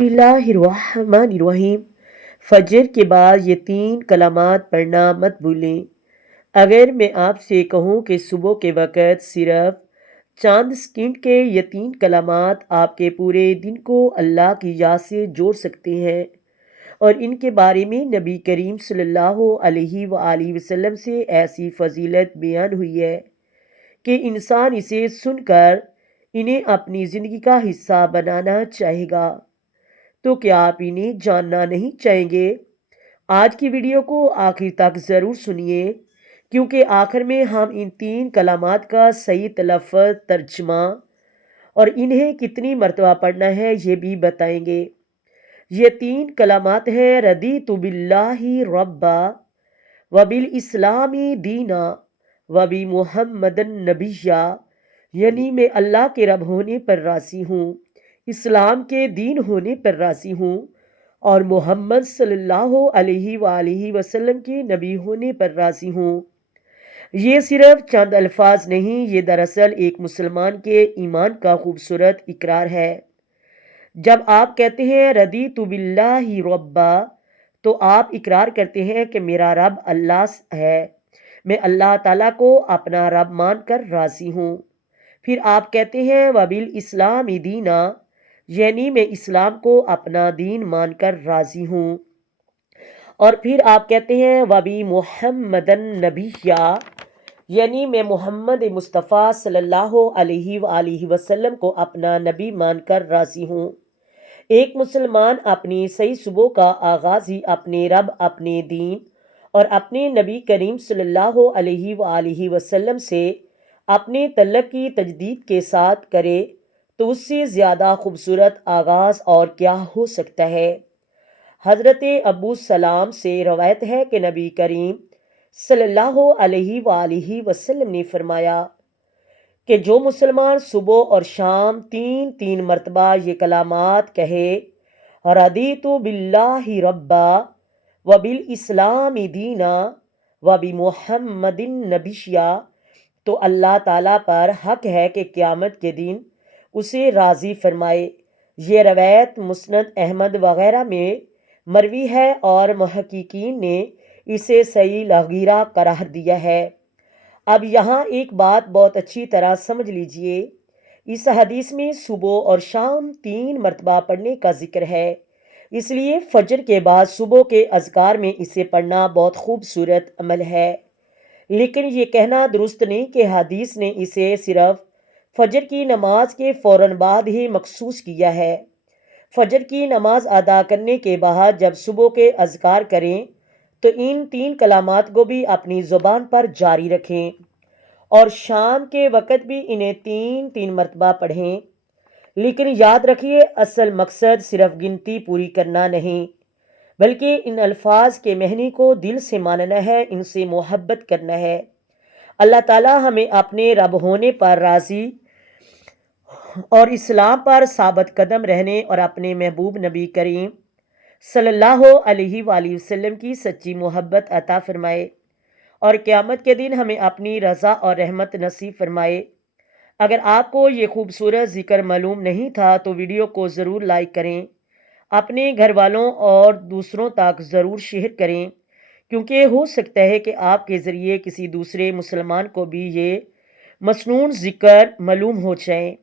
बिस्मिल्लाहिर्रहमानिर्रहीम। फजर के बाद ये 3 कलामात पढ़ना मत भूलें। अगर मैं आपसे कहूँ कि सुबह के वक़्त सिर्फ़ चंद सेकंड के ये 3 कलामात आपके पूरे दिन को अल्लाह की याद से जोड़ सकते हैं, और इनके बारे में नबी करीम सल्लल्लाहु अलैहि वसल्लम से ऐसी फ़जीलत बयान हुई है कि इंसान इसे सुनकर इन्हें अपनी ज़िंदगी का हिस्सा बनाना चाहेगा। तो क्या आप इन्हें जानना नहीं चाहेंगे? आज की वीडियो को आखिर तक ज़रूर सुनिए, क्योंकि आखिर में हम इन 3 कलामात का सही तलफ़्फ़ुज़, तर्जुमा और इन्हें कितनी मरतबा पढ़ना है ये भी बताएंगे। ये 3 कलामात हैं रदीतु बिल्लाहि रब्बा व बिल इस्लामी दीना व बि मुहम्मदन नबिय्या, यानी मैं अल्लाह के रब होने पर राज़ी हूँ, इस्लाम के दीन होने पर राज़ी हूँ और मोहम्मद सल्लल्लाहु अलैहि वसल्लम के नबी होने पर राज़ी हूँ। ये सिर्फ चंद अल्फाज नहीं, ये दरअसल एक मुसलमान के ईमान का खूबसूरत इकरार है। जब आप कहते हैं रदीतु बिल्लाहि रब्बा, तो आप इकरार करते हैं कि मेरा रब अल्लाह है, मैं अल्लाह ताला को अपना रब मानकर राज़ी हूँ। फिर आप कहते हैं वबिल इस्लामी दीना, यानी मैं इस्लाम को अपना दीन मानकर राज़ी हूँ। और फिर आप कहते हैं वबी मुहम्मदन नबिय्या, यानी मैं मोहम्मद मुस्तफ़ा सल्लल्लाहु अलैहि वसल्लम को अपना नबी मानकर राज़ी हूँ। एक मुसलमान अपनी सही सुबह का आगाज़ ही अपने रब, अपने दीन और अपने नबी करीम सल्लल्लाहु अलैहि वसल्लम से अपने तल्लुक़ की तजदीद के साथ करे, तो उससे ज़्यादा खूबसूरत आगाज़ और क्या हो सकता है। हज़रत अबू सलाम से रवायत है कि नबी करीम सल्लल्लाहु अलैहि वसल्लम ने फरमाया कि जो मुसलमान सुबह और शाम 3 मरतबा ये कलामात कहे, रदीतु बिल्लाहि रब्बा व बिल इस्लामी दीना व बि मुहम्मदिन नबिय्या, तो अल्लाह ताला पर हक है कि क़यामत के दिन उसे राज़ी फरमाए। ये रवायत मुस्नद अहमद वग़ैरह में मरवी है और मुहक्किकीन ने इसे सही लगीरा करार दिया है। अब यहाँ एक बात बहुत अच्छी तरह समझ लीजिए। इस हदीस में सुबह और शाम 3 मरतबा पढ़ने का जिक्र है, इसलिए फजर के बाद सुबह के अज़कार में इसे पढ़ना बहुत खूबसूरत अमल है। लेकिन ये कहना दुरुस्त नहीं कि हदीस ने इसे सिर्फ फजर की नमाज के फ़ौरन बाद ही मखसूस किया है। फजर की नमाज अदा करने के बाद जब सुबह के अज़कार करें, तो इन 3 कलामात को भी अपनी ज़ुबान पर जारी रखें और शाम के वक़्त भी इन्हें 3 मरतबा पढ़ें। लेकिन याद रखिए, असल मकसद सिर्फ गिनती पूरी करना नहीं, बल्कि इन अल्फाज के महनी को दिल से मानना है, इनसे मोहब्बत करना है। अल्लाह ताला हमें अपने रब होने पर राज़ी और इस्लाम पर साबित कदम रहने और अपने महबूब नबी करीम सल्लल्लाहु अलैहि वसल्लम की सच्ची मोहब्बत अता फरमाए और क़यामत के दिन हमें अपनी रज़ा और रहमत नसीब फरमाए। अगर आपको ये खूबसूरत ज़िक्र मालूम नहीं था तो वीडियो को ज़रूर लाइक करें, अपने घर वालों और दूसरों तक ज़रूर शेयर करें, क्योंकि हो सकता है कि आपके ज़रिए किसी दूसरे मुसलमान को भी ये मसनून ज़िक्र मालूम हो जाए।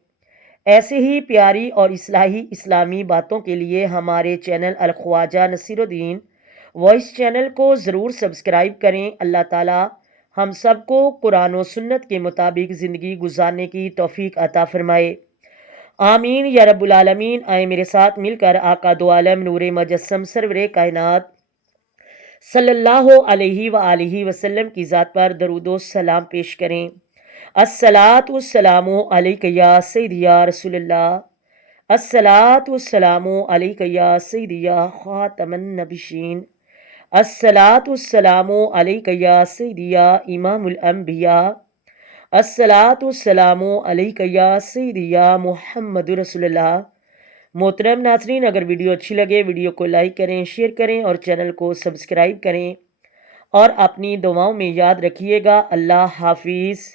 ऐसे ही प्यारी और इस्लाही इस्लामी बातों के लिए हमारे चैनल अल ख्वाजा नसीरुद्दीन वॉइस चैनल को ज़रूर सब्सक्राइब करें। अल्लाह ताला हम सबको कुरान और सुन्नत के मुताबिक ज़िंदगी गुजारने की तौफीक अता फरमाए। आमीन या रब्बुल आलमीन। आए मेरे साथ मिलकर आका दो आलम नूरे मुजस्सम सरवरे कायनात सल्लल्लाहु अलैहि वसल्लम की ज़ात पर दरूदो सलाम पेश करें। अस्सलातु वस्सलामु अलैका या सय्यदी या रसूलल्लाह, अस्सलातु वस्सलामु अलैका या सय्यदी या खातमन नबिय्यीन, अस्सलातु वस्सलामु अलैका या सय्यदी या इमामुल अंबिया, अस्सलातु वस्सलामु अलैका या सय्यदी या मुहम्मदुर रसूलुल्लाह। मोहतरम नाज़रीन, अगर वीडियो अच्छी लगे वीडियो को लाइक करें, शेयर करें और चैनल को सब्सक्राइब करें और अपनी दुआओं में याद रखिएगा। अल्लाह हाफिज़।